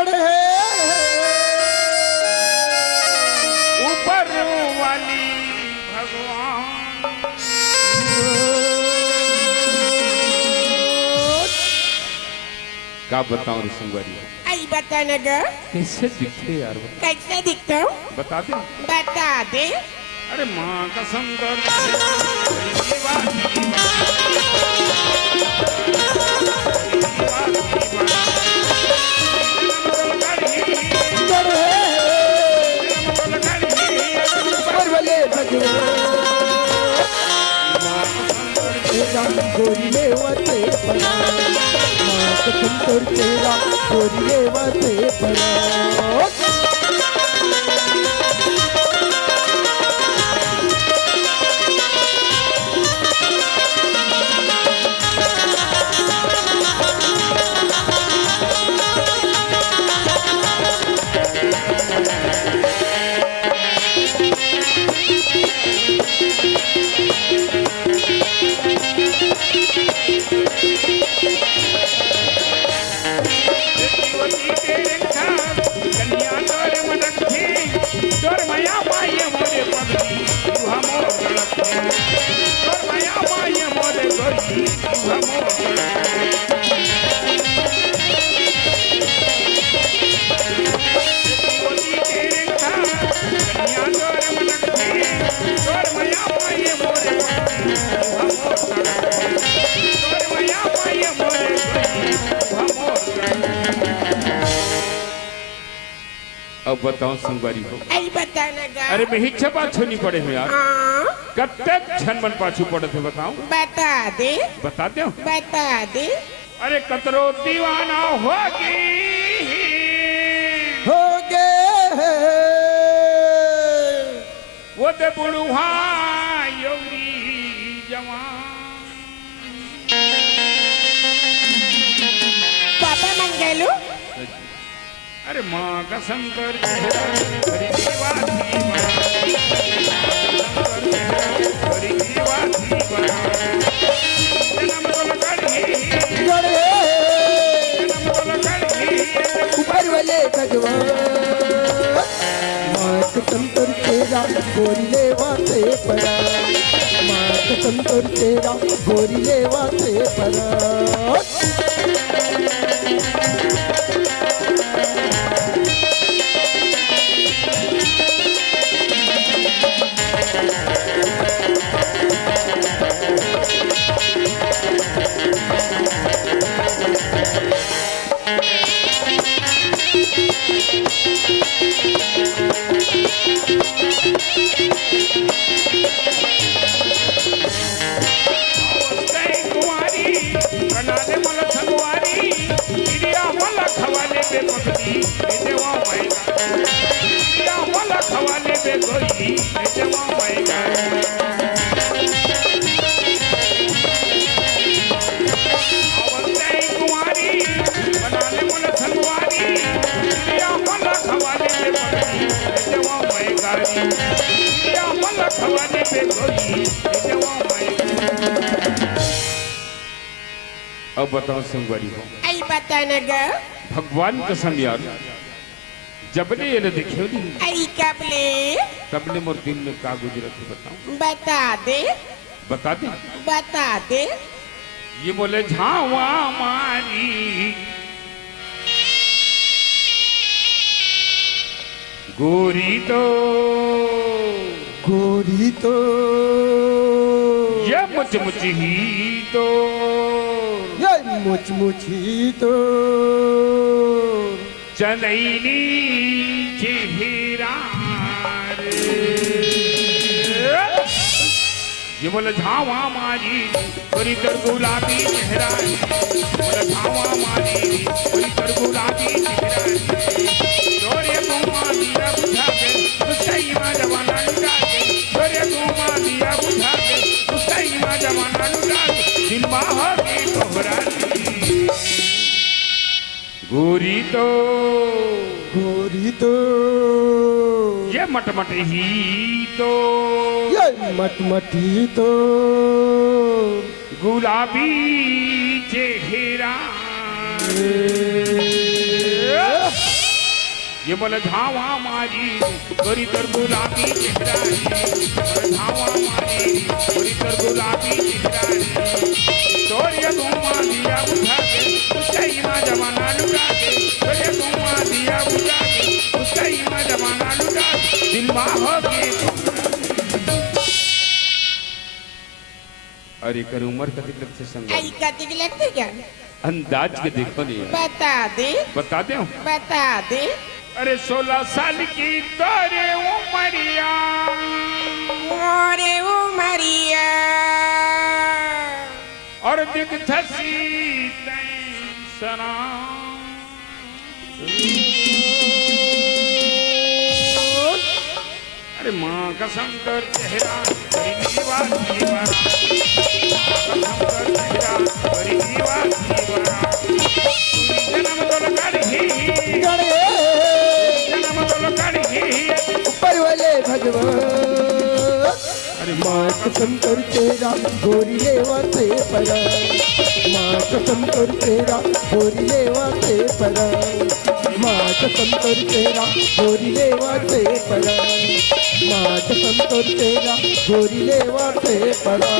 गढ़े ऊपर वाली भगवान। क्या बताऊं ऋषिंगरी? आई बताना ग। कैसे दिखते यार? कैसे दिखता हूँ? बता दे। बता दे। अरे माँ कसम कर गोरिले वते परा माँ कसम तोर तेरा गोरिले वते परा। अब बताओ संगवारी हो। बताना गा। अरे मैं ही छपा छोनी पड़े हो यार। कब तक छन मन पाछू पड़े थे बताओ? बता दे। बता दो। बता दे। अरे कतरो दीवाना होगी वो दे बुढ़वा योगी जवान। पापा मंगलू। अरे माँ कसम कर ऊपर वाले भगवान माँ कसम तोर तेरा गोरिले वाते परा माँ कसम तोर तेरा गोरिले वाते परा। अब बताओ संगवारी हो। आई बताना गा। भगवान कसम यार जबले ये न दिखे आई कबले तबले मोर दिन में का गुजरत है बताओ? बता दे। बता दे। बता दे। ये बोले झावा मारी गोरी तो ये मुच मुच ही तो ये मुच मुच ही तो चलैनी चेहरा ये बोले झावा मारी गोरी तर गुलाबी चेहरा बोले झावा मारी गोरी तर गुलाबी चेहरा दोरे घुमा दिया बुझा के उसई मां जवाना लुटा के दोरे घुमा दिया बुझा के उसई मां जवाना लुटा के दिल बाह के तोहरा गोरी तो ये मटमट ही तो ये मटमटी तो गुलाबी चेहरा ये बोल धावा मारी गोरी तर गुलाबी चेहरानी धावा मारी गोरी तर गुलाबी चेहरानी तोरिया घुमा दिया बुझा के उसका ईमा जमाना लुटा के तोरिया घुमा दिया बुझा के उसका ईमा जमाना लुटा के दिलवा हो के अरे कर उम्र कति लग से संग आई कतिक लगते क्या अंदाज के देखो नहीं बता दे बता दे बता दे अरे 16 साल की तोरे उमरिया मोरे उमरिया और दिख थसी सना अरे माँ कसम कर चेहरा बड़ी दीवार दीवारा कसम कर चेहरा बड़ी दीवार दीवारा जन्म तो लड़ी जन्म तो लड़ी ऊपर वाले भगवान अरे माँ कसम कर तेरा गोरी लेवा से परा माँ कसम कर तेरा गोरी लेवा से परा माँ कसम कर तेरा गोरी लेवा से परा माँ कसम कर तेरा गोरी लेवा से परा